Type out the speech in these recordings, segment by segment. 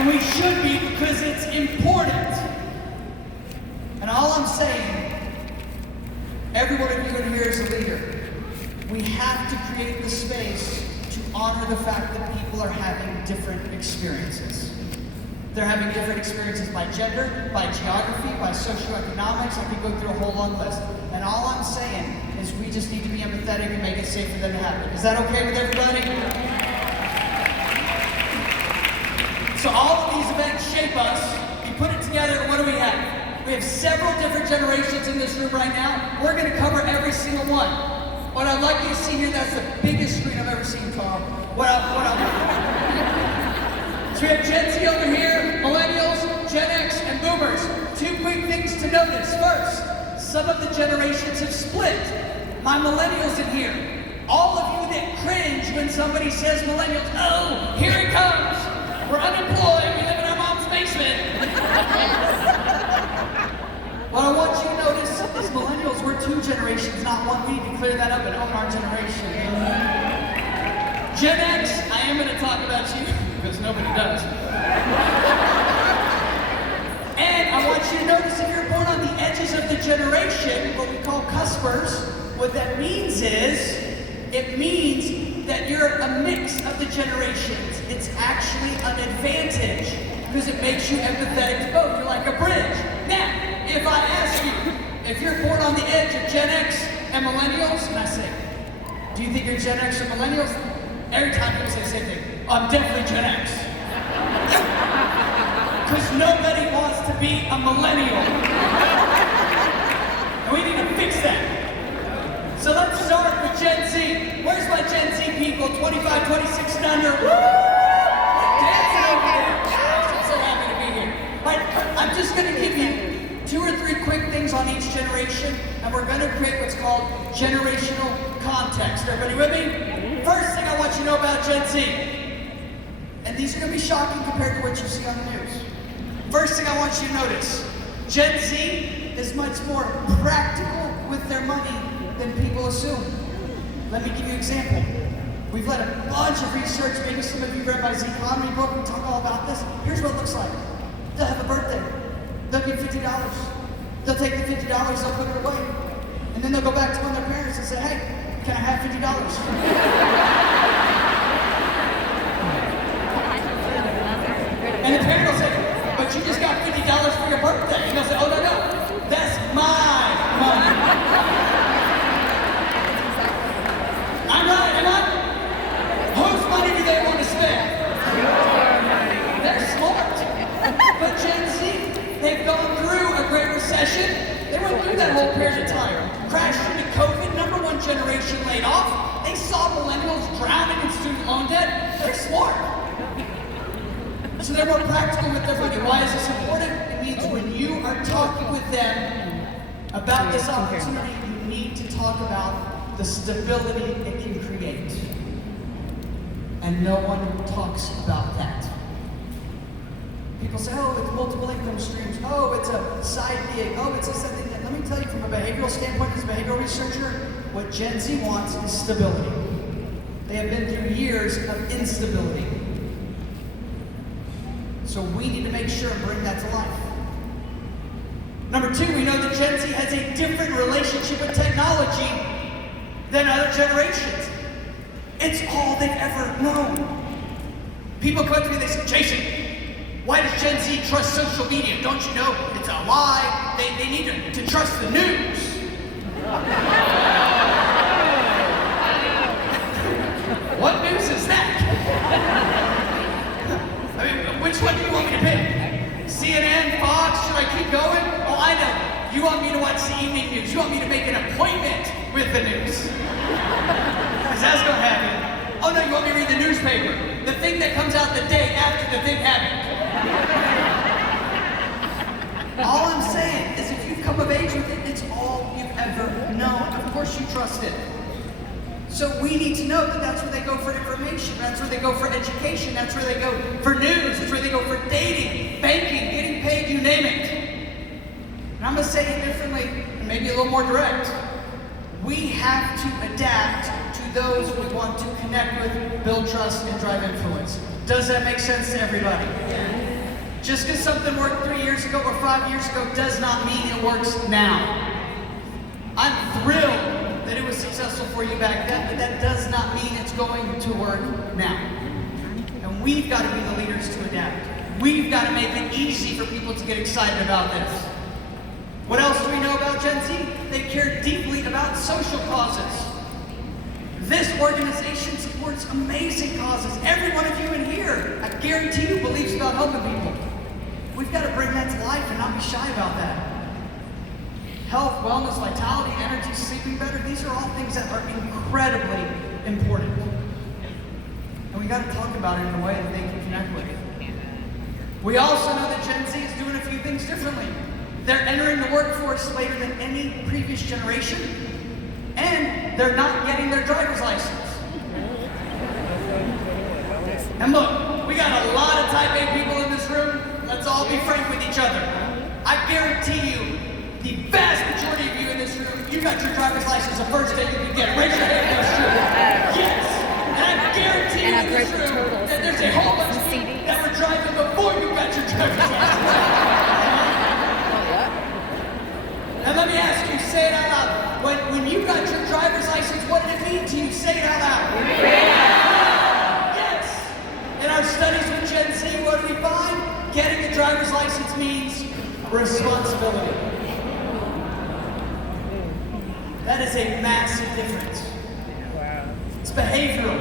And we should be, because it's important. And all I'm saying, every one of you in here is a leader. We have to create the space to honor the fact that people are having different experiences. They're having different experiences by gender, by geography, by socioeconomics. I could go through a whole long list. And all I'm saying is we just need to be empathetic and make it safe for them to happen. Is that okay with everybody? So all of these events shape us. You put it together, and what do we have? We have several different generations in this room right now. We're going to cover every single one. What I'd like you to see here, that's the biggest screen I've ever seen, Carl. So we have Gen Z over here, Millennials, Gen X, and Boomers. Two quick things to notice. First, some of the generations have split. My Millennials in here. All of you that cringe when somebody says Millennials, oh, here it comes. We're unemployed, we live in our mom's basement. What I want you to notice is Millennials, we're two generations, not one. We need to clear that up and own our generation. Gen X, I am going to talk about you, because nobody does. And I want you to notice if you're born on the edges of the generation, what we call cuspers, what that means is, it means that you're a mix of the generations. It's actually an advantage, because it makes you empathetic to both. You're like a bridge. Now, if I ask you, if you're born on the edge of Gen X and Millennials, and I say, do you think you're Gen X or Millennials? Every time people say the same thing, I'm definitely Gen X. Because nobody wants to be a millennial. And we need to fix that. So let's start with Gen Z. Where's my Gen Z people? 25, 26 and under. Woo! Dancing over there. Gosh, I'm so happy to be here. Right, I'm just going to give you 2 or 3 quick things on each generation, and we're going to create what's called generational context. Everybody with me? First thing I want you to know about Gen Z, and these are going to be shocking compared to what you see on the news. First thing I want you to notice, Gen Z is much more practical with their money than people assume. Let me give you an example. We've led a bunch of research, maybe some of you read my Z Economy book, we talk all about this. Here's what it looks like. They'll have a birthday. They'll give $50. They'll take the $50, they'll put it away. And then they'll go back to one of their parents and say, hey, can I have $50? And the parent will say, but you just got $50 for your birthday. And they'll say, oh, no, that's my money. I'm right, am I? Whose money do they want to spend? Your money. They're smart. But Gen Z, they've gone through a great recession. They went through that whole period of time. Crashed into COVID, number 1 generation laid off. They saw millennials drowning in student loan debt. They're smart. So they're more practical with their money. Why is this important? It means when you are talking with them about this opportunity, you need to talk about the stability it can create. And no one talks about that. People say, oh, it's multiple income streams. Oh, it's a side gig. Oh, it's a something. Let me tell you from a behavioral standpoint, as a behavioral researcher, what Gen Z wants is stability. They have been through years of instability. So we need to make sure and bring that to life. Number 2, we know that Gen Z has a different relationship with technology than other generations. It's all they've ever known. People come to me and they say, Jason, why does Gen Z trust social media? Don't you know it's a lie? They need to trust the news. What news is that? I mean, which one do you want me to pick? CNN, Fox, should I keep going? Oh, I know. You want me to watch the evening news. You want me to make an appointment with the news. Because that's going to happen. Oh no, you want me to read the newspaper. The thing that comes out the day after the thing happened. All I'm saying is if you've come of age with it, it's all you've ever known. Of course you trust it. So we need to know that that's where they go for information, that's where they go for education, that's where they go for news, that's where they go for dating, banking, getting paid, you name it. And I'm going to say it differently, and maybe a little more direct. We have to adapt to those we want to connect with, build trust, and drive influence. Does that make sense to everybody? Just because something worked 3 years ago or 5 years ago does not mean it works now. I'm thrilled that it was successful for you back then, but that does not mean it's going to work now. And we've got to be the leaders to adapt. We've got to make it easy for people to get excited about this. What else do we know about Gen Z? They care deeply about social causes. This organization supports amazing causes. Every one of you in here, I guarantee you, believes about helping people. We've got to bring that to life and not be shy about that. Health, wellness, vitality, energy, sleeping better, these are all things that are incredibly important. And we got to talk about it in a way that they can connect with. We also know that Gen Z is doing a few things differently. They're entering the workforce later than any previous generation, and they're not getting their driver's license. And look, we got a lot of type A people in this room. Let's all be frank with each other. I guarantee you, the vast majority of you in this room, you got your driver's license the first day you can get it. Raise your hand if that's true. Yes! And I guarantee you in this room that there's a whole bunch of people that were driving before you got your driver's license. And let me ask you, say it out loud. When you got your driver's license, what did it mean to you? Say it out loud. Yes! In our studies with Gen Z, what do we find? Getting a driver's license means responsibility. That is a massive difference. It's behavioral.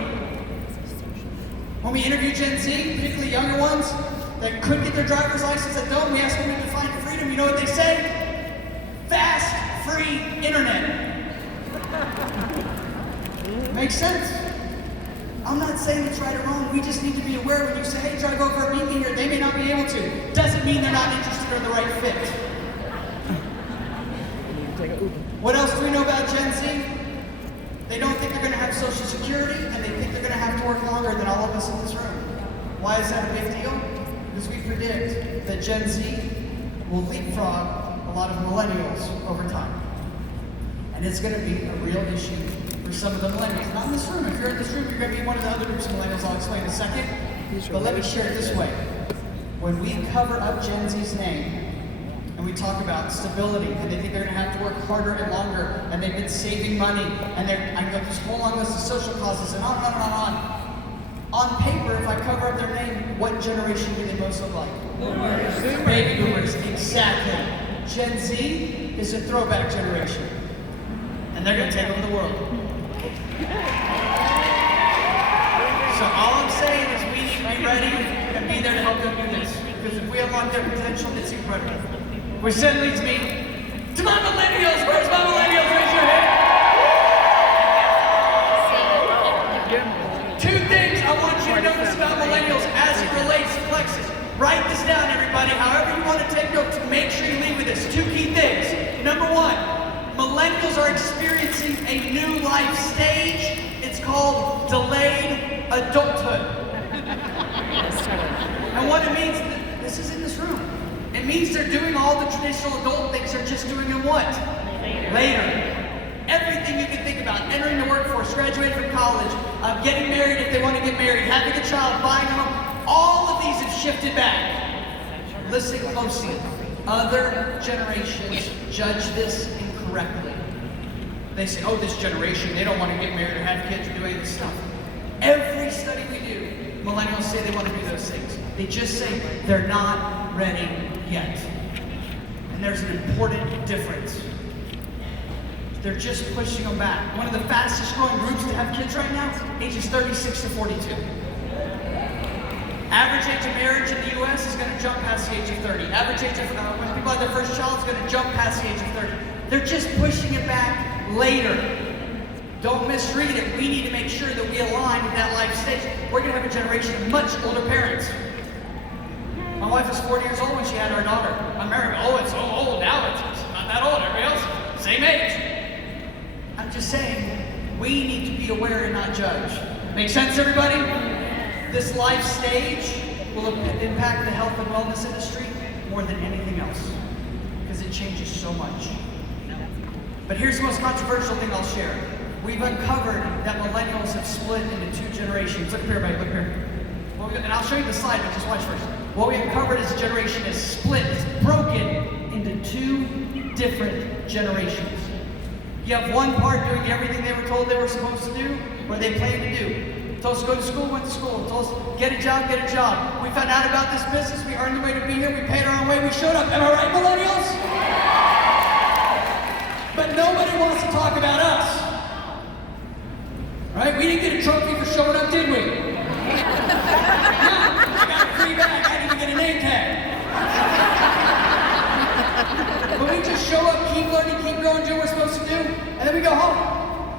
When we interview Gen Z, particularly younger ones, that could get their driver's license that don't, we ask them to define freedom. You know what they say? Fast, free internet. Makes sense. I'm not saying it's right or wrong. We just need to be aware when you say, hey, drive over and meet me here, they may not be able to. Doesn't mean they're not interested or the right fit. What else do we know about Gen Z? They don't think they're going to have Social Security, and they think they're going to have to work longer than all of us in this room. Why is that a big deal? Because we predict that Gen Z will leapfrog a lot of millennials over time. And it's going to be a real issue for some of the millennials. Not in this room. If you're in this room, you're going to be one of the other groups of millennials I'll explain in a second. But let me share it this way. When we cover up Gen Z's name, and we talk about stability, and they think they're going to have to work harder and longer, and they've been saving money, and I've got this whole long list of social causes, and on and on and on. On paper, if I cover up their name, what generation do they most look like? Boomers. Baby boomers, exactly. Gen Z is a throwback generation, and they're going to take over the world. So all I'm saying is we need to be ready and be there to help them do this, because if we unlock their potential, it's incredible. Which then leads me to my millennials. Where's my millennials? Raise your hand. Two things I want you to notice about millennials as it relates to Plexus. Write this down, everybody. However you want to take notes, make sure you leave with this. Two key things. Number one, millennials are experiencing a new life stage. It's called delayed adulthood. And what it means, this is in this room. It means they're doing all the traditional adult things, they're just doing them what? Later. Everything you can think about, entering the workforce, graduating from college, getting married if they want to get married, having a child, buying a home, all of these have shifted back. Listen closely. Other generations judge this incorrectly. They say, oh, this generation, they don't want to get married or have kids or do any of this stuff. Every study we do, millennials say they want to do those things. They just say they're not ready yet. And there's an important difference. They're just pushing them back. One of the fastest growing groups to have kids right now, ages 36 to 42. Average age of marriage in the US is going to jump past the age of 30. Average age of, when people have their first child, is going to jump past the age of 30. They're just pushing it back later. Don't misread it. We need to make sure that we align with that life stage. We're going to have a generation of much older parents. My wife was 40 years old when she had our daughter. I'm married. Oh, it's so old now. It's not that old. Everybody else, same age. I'm just saying, we need to be aware and not judge. Make sense, everybody? This life stage will impact the health and wellness industry more than anything else, because it changes so much. But here's the most controversial thing I'll share. we've uncovered that millennials have split into two generations. Look here, everybody, look here. And I'll show you the slide, but just watch first. What we uncovered as a generation is split, is broken into two different generations. You have one part doing everything they were told they were supposed to do, or they planned to do. Told us to go to school, went to school. Told us get a job, get a job. We found out about this business, we earned the way to be here, we paid our own way, we showed up. Am I right, millennials? But nobody wants to talk about us. Right? We didn't get a trophy for showing up, did we? No, I got a free bag, I didn't even get a name tag. But we just show up, keep learning, keep growing, do what we're supposed to do, and then we go home.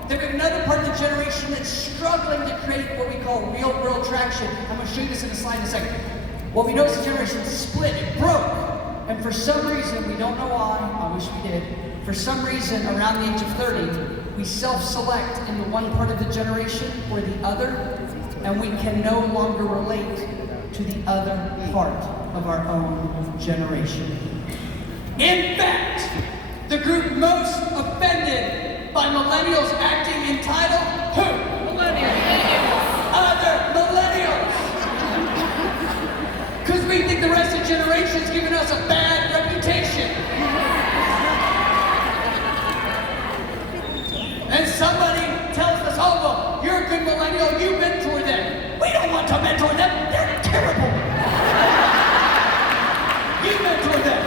Then we have another part of the generation that's struggling to create what we call real world traction. I'm going to show you this in a slide in a second. What we know is the generation split, it broke. And for some reason, we don't know why, I wish we did, for some reason around the age of 30, we self-select into one part of the generation or the other, and we can no longer relate to the other part of our own generation. In fact, the group most offended by millennials acting entitled, who? Millennials. Other millennials. Because we think the rest of the generation's giving us a bad reputation. And somebody tells us, oh, well, you're a good millennial, you mentor them. We don't want to mentor them, they're terrible. You mentor them.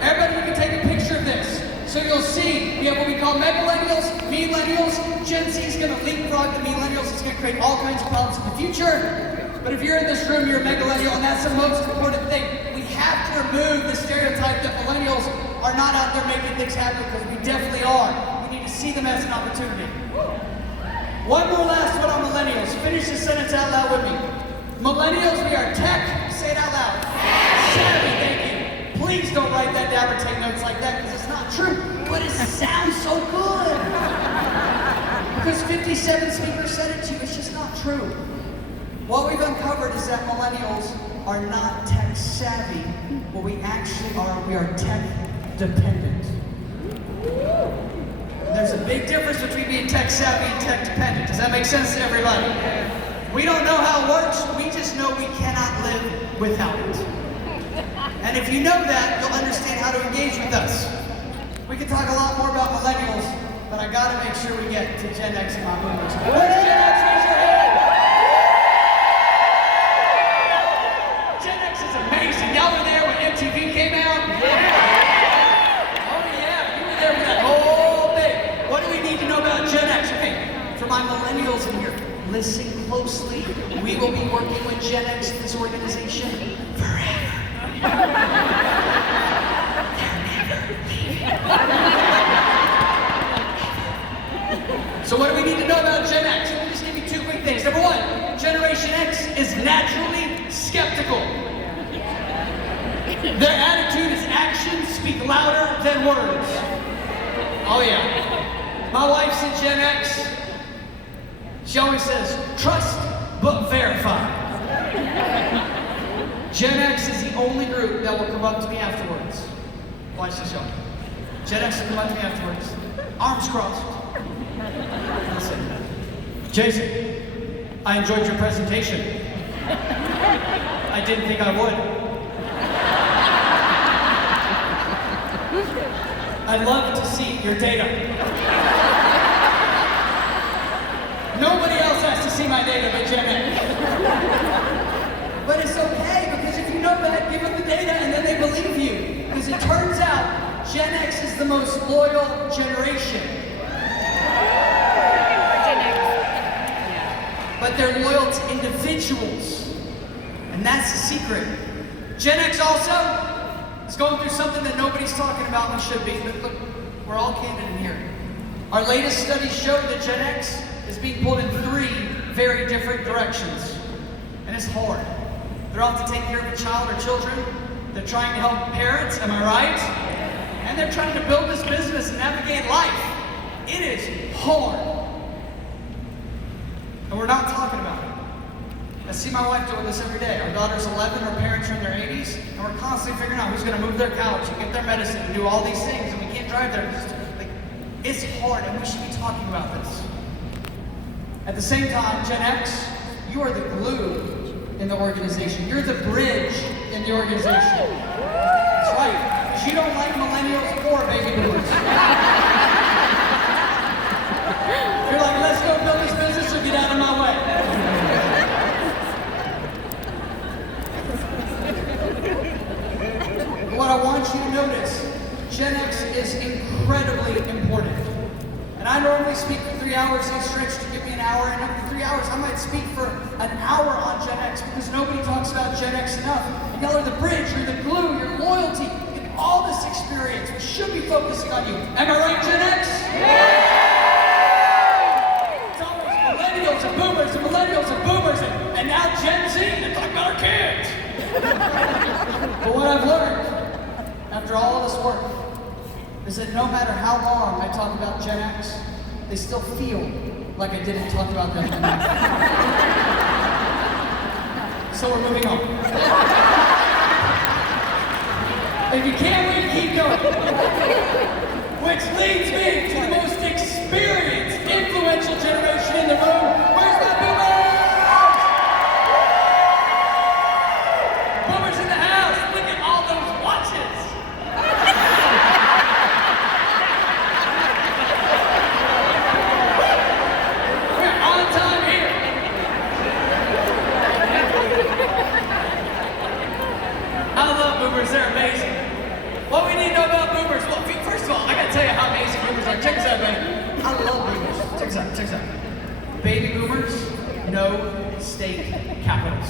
Everybody, you can take a picture of this. So you'll see, we have what we call megmillennials, millennials. Gen Z is going to leapfrog the millennials. It's going to create all kinds of problems in the future. But if you're in this room, you're a megmillennial, and that's the most important thing. We have to remove the stereotype that millennials are not out there making things happen, because we definitely are. We need to see them as an opportunity. One more last one on millennials. Finish this sentence out loud with me. Millennials, we are tech. Say it out loud. Savvy, thank you. Please don't write that down or take notes like that, because it's not true. But it sounds so good. Because 57 speakers said it to you, it's just not true. What we've uncovered is that millennials are not tech savvy. What we actually are, we are tech dependent. There's a big difference between being tech savvy and tech dependent. Does that make sense to everybody? We don't know how it works, we just know we cannot live without it. And if you know that, you'll understand how to engage with us. We can talk a lot more about millennials, but I gotta make sure we get to Gen X and my movers. Where's Gen X? Raise your hand! Gen X is amazing. Y'all were there when MTV came out? Yeah! Oh yeah, you were there for that whole thing. What do we need to know about Gen X? Okay, for my millennials in here, listen closely. We will be working with Gen X in this organization forever. So what do we need to know about Gen X? Let me just give you two quick things. Number one, Generation X is naturally skeptical. Their attitude is actions speak louder than words. Oh yeah. My wife's in Gen X. She always says, trust but verify. Gen X is the only group that will come up to me afterwards. Watch this, y'all. Gen X will come up to me afterwards. Arms crossed. Listen. Jason, I enjoyed your presentation. I didn't think I would. I'd love to see your data. Nobody else has to see my data but Gen X. But it's okay, because if you know that, give them the data and then they believe you. Because it turns out, Gen X is the most loyal generation. But they're loyal to individuals. And that's the secret. Gen X also is going through something that nobody's talking about and should be. But look, we're all candid in here. Our latest studies show that Gen X is being pulled in three very different directions. And it's hard. They're off to take care of a child or children. They're trying to help parents, am I right? And they're trying to build this business and navigate life. It is hard. And we're not talking about it. I see my wife doing this every day. Our daughter's 11, her parents are in their 80s, and we're constantly figuring out who's going to move their couch and get their medicine and do all these things, and we can't drive there because It's hard, and we should be talking about this. At the same time, Gen X, you are the glue in the organization. You're the bridge in the organization. That's right, because you don't like millennials or baby boomers. You're like, let's go build this business or get out of my way. What I want you to notice, Gen X is incredibly important. And I normally speak for 3 hours, they stretch to give me an hour, and after 3 hours I might speak for an hour on Gen X because nobody talks about Gen X enough. And y'all are the bridge, you're the glue, your loyalty, and all this experience. We should be focusing on you. Am I right, Gen X? Yeah! It's always millennials and boomers and millennials and boomers, and now Gen Z, they're talking about our kids. But what I've learned after all of this work is that no matter how long I talk about Gen X, they still feel like I didn't talk about them enough. So we're moving on. If you can't wait, keep going. Which leads me to the most experienced, influential generation in the room. Where's my boomers? Boomers in the house, look at all those watches. Boomers, they're amazing. What we need to know about boomers, well, first of all, I gotta tell you how amazing boomers are. Check this out, man. I love boomers. Check this out, check this out. Baby boomers, no state capitals.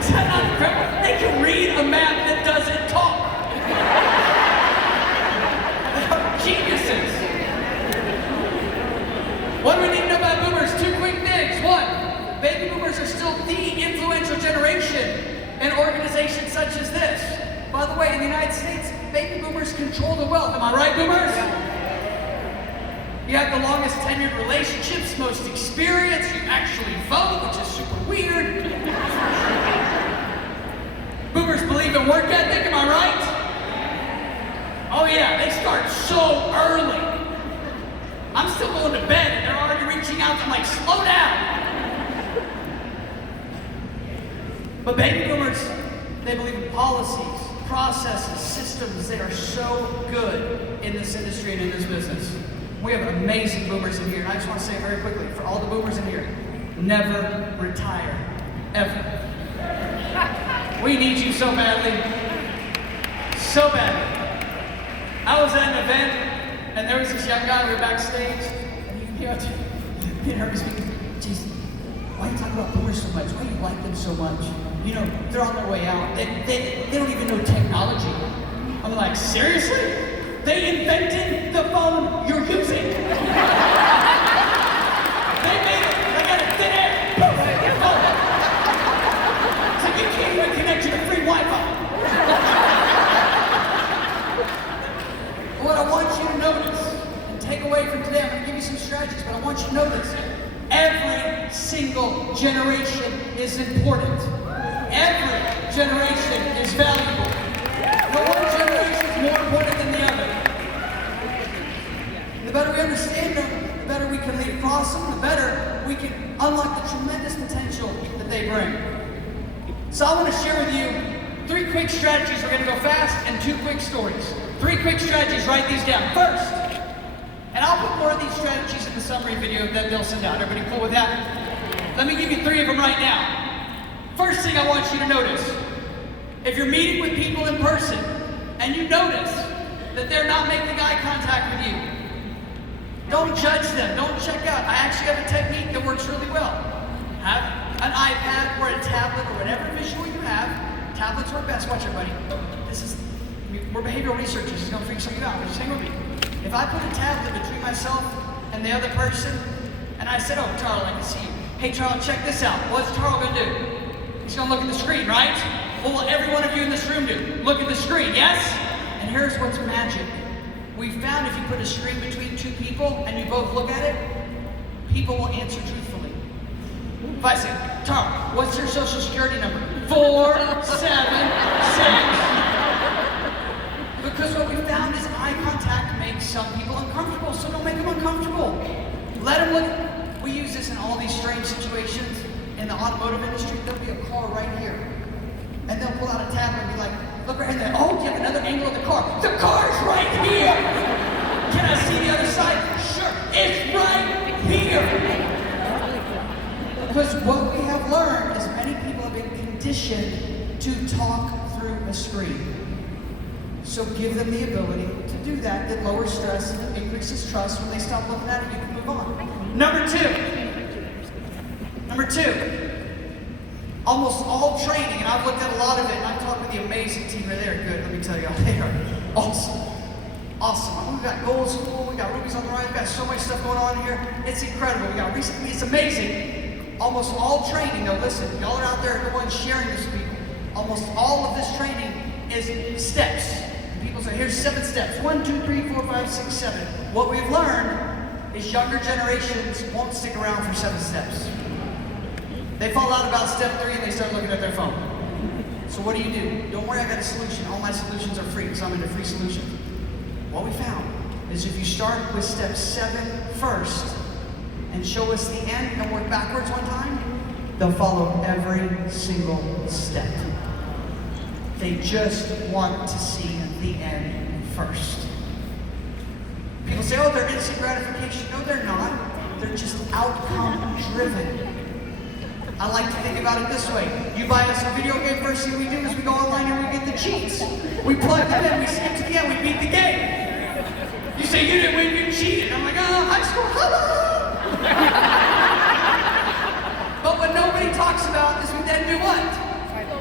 Is that not incredible? They can read a map that doesn't talk. They're geniuses. What do we need to know about boomers? 2 quick things. One, baby boomers are still the influential generation in organizations such as this. By the way, in the United States, baby boomers control the wealth. Am I right, boomers? You have the longest tenured relationships, most experience, you actually vote, which is super weird. Boomers believe in work ethic, am I right? Oh yeah, they start so early. I'm still going to bed and they're already reaching out. I'm like, slow down. But baby boomers, they believe in policies, processes, systems. They are so good in this industry and in this business. We have amazing boomers in here. And I just want to say very quickly, for all the boomers in here, never retire, ever. We need you so badly, so badly. I was at an event, and there was this young guy, we were backstage, and you can hear me and her speaking, Jason, why are you talking about boomers so much? Why do you like them so much? You know, they're on their way out. They don't even know technology. I'm like, seriously? They invented the phone you're using. They made it. They got it thin air. So you can't even connect to the free Wi-Fi. What I want you to notice, and take away from today, I'm going to give you some strategies, but I want you to notice, every single generation is important. Every generation is valuable. No one generation is more important than the other. The better we understand them, the better we can lead across them, the better we can unlock the tremendous potential that they bring. So I want to share with you 3 quick strategies. We're going to go fast, and 2 quick stories. 3 quick strategies, write these down. First, and I'll put more of these strategies in the summary video that they'll send out. Everybody cool with that? Let me give you 3 of them right now. First thing I want you to notice, if you're meeting with people in person and you notice that they're not making eye contact with you, don't judge them, don't check out. I actually have a technique that works really well. Have an iPad or a tablet or whatever visual you have. Tablets work best. Watch everybody. We're behavioral researchers. It's going to freak some of you out, but just hang with me. If I put a tablet between myself and the other person, and I said, oh, Charles, I can see you. Hey, Charles, check this out. What's Charles going to do? He's going to look at the screen, right? What will every one of you in this room do? Look at the screen, yes? And here's what's magic. We found if you put a screen between 2 people and you both look at it, people will answer truthfully. If I say, Charles, what's your social security number? 476. Because what we found is eye contact makes some people uncomfortable, so don't make them uncomfortable. Let them look. We use this in all these strange situations. In the automotive industry, there'll be a car right here. And they'll pull out a tab and be like, look right there. Oh, do you have another angle of the car? The car's right here! Can I see the other side? Sure, it's right here! Because what we have learned is many people have been conditioned to talk through a screen. So give them the ability to do that. It lowers stress, it increases trust. When they stop looking at it, you can move on. Number two, almost all training, and I've looked at a lot of it, and I've talked with the amazing team right there. Good, let me tell you, they are awesome. Awesome. We've got gold school, we got rubies on the right, we've got so much stuff going on here. It's incredible. We got recently, it's amazing. Almost all training, though, listen, y'all are out there, the ones sharing this with people. Almost all of this training is steps. And people say, here's 7 steps. 1, 2, 3, 4, 5, 6, 7. What we've learned is younger generations won't stick around for 7 steps. They fall out about step 3 and they start looking at their phone. So what do? Don't worry, I got a solution. All my solutions are free because I'm into free solutions. What we found is if you start with step 7 first and show us the end and work backwards one time, they'll follow every single step. They just want to see the end first. People say, oh, they're instant gratification. No, they're not. They're just outcome driven. I like to think about it this way. You buy us a video game, first thing we do is we go online and we get the cheats. We plug them in, we skip to the end, we beat the game. You say you didn't win, you cheated. I'm like, oh, high score, hello! But what nobody talks about is we then do what?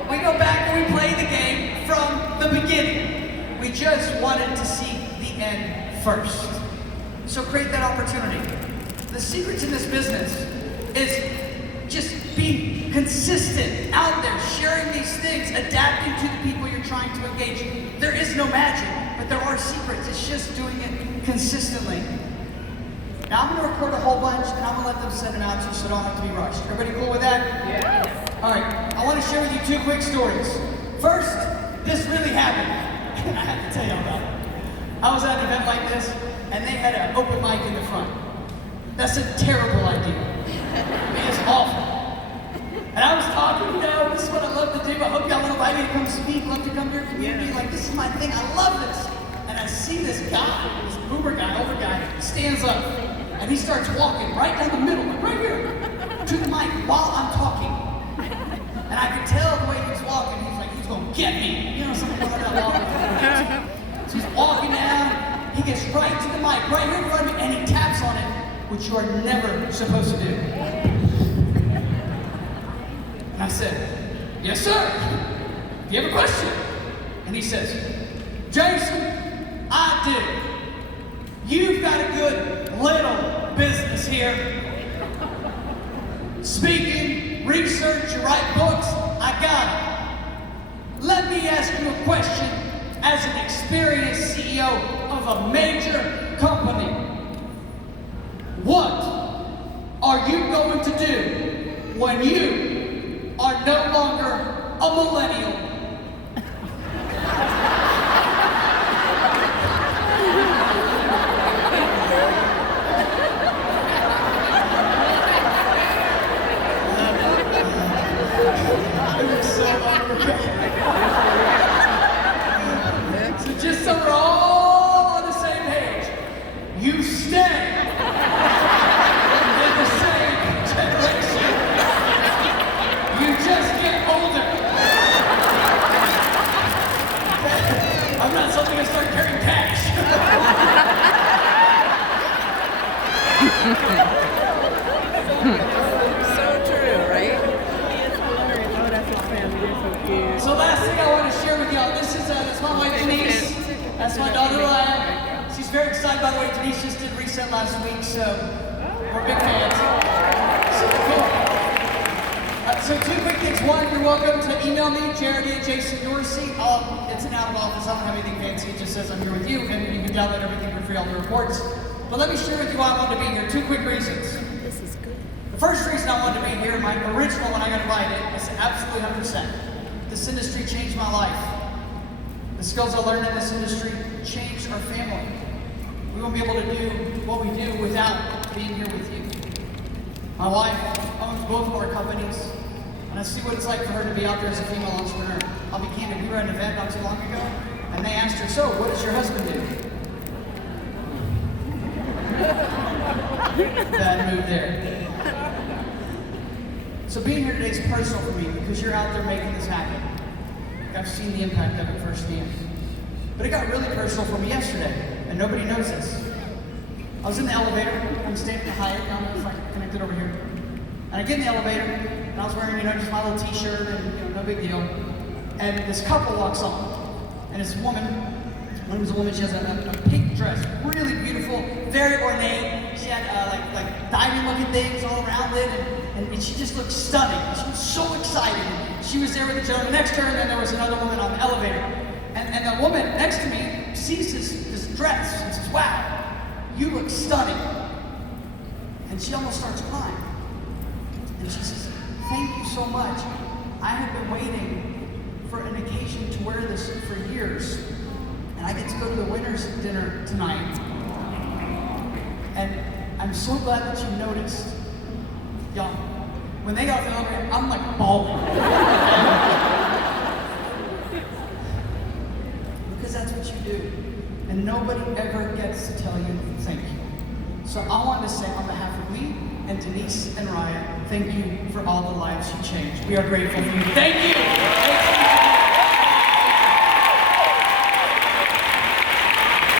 We go back and we play the game from the beginning. We just wanted to see the end first. So create that opportunity. The secret to this business is just being consistent out there, sharing these things, adapting to the people you're trying to engage. There is no magic, but there are secrets. It's just doing it consistently. Now I'm going to record a whole bunch, and I'm going to let them send them out to you so don't have to be rushed. Everybody cool with that? Yeah. All right, I want to share with you 2 quick stories. First, this really happened. I have to tell you about it. I was at an event like this, and they had an open mic in the front. That's a terrible idea. It is awful. And I was talking, this is what I love to do. I hope y'all want to invite me to come speak, love to come to your community. Yeah. Like, this is my thing, I love this. And I see this guy, this boomer guy, older guy, stands up, and he starts walking right down the middle, like right here, to the mic while I'm talking. And I could tell the way he was walking, he's like, he's gonna get me. You know, something like that walking. So he's walking down, he gets right to the mic, right here in front of me, and he taps on it, which you are never supposed to do. And I said, yes, sir. Do you have a question? And he says, Jason, I do. You've got a good little business here. Speaking, research, you write books, I got it. Let me ask you a question as an experienced CEO of a major company. What are you going to do when you are no longer a millennial? So just so we're all on the same page, you stay in the same generation. You just get older. I'm not something to start carrying cash. So true, right? Oh, that's his family. They're so cute. So last thing I want to share with y'all, this is that's my wife Denise. That's my daughter Ryan. She's very excited, by the way. Denise just did Reset last week, so we're big fans. So cool. So 2 quick things. One, you're welcome to email me, Jared@JasonDorsey. It's an out of office. I don't have anything fancy. It just says I'm here with you, and you can download everything for free, all the reports. But let me share with you why I wanted to be here. 2 quick reasons. This is good. The first reason I wanted to be here, my original when I got invited, I said absolutely 100%. This industry changed my life. The skills I learned in this industry changed our family. We won't be able to do what we do without being here with you. My wife owns both of our companies, and I see what it's like for her to be out there as a female entrepreneur. I'll be candid, we were at an event not too long ago, and they asked her, so what does your husband do? Bad move there. So being here today is personal for me because you're out there making this happen. I've seen the impact of it firsthand. But it got really personal for me yesterday, and nobody knows this. I was in the elevator. I'm staying at the Hyatt down there, it's like connected over here. And I get in the elevator, and I was wearing, just my little t-shirt and, no big deal. And this couple walks on, and this woman, one was a woman, she has a pink dress, really beautiful, very ornate. She had like diamond-looking things all around it, and she just looked stunning. She was so excited. She was there with the gentleman next to her, and then there was another woman on the elevator. And the woman next to me sees this dress and says, wow, you look stunning. And she almost starts crying. And she says, thank you so much. I have been waiting for an occasion to wear this for years. And I get to go to the winner's dinner tonight. And I'm so glad that you noticed. Y'all, when they got off the elevator, I'm like bawling. Because that's what you do. And nobody ever gets to tell you thank you. So I want to say on behalf of me and Denise and Ryan, thank you for all the lives you changed. We are grateful for you. Thank you.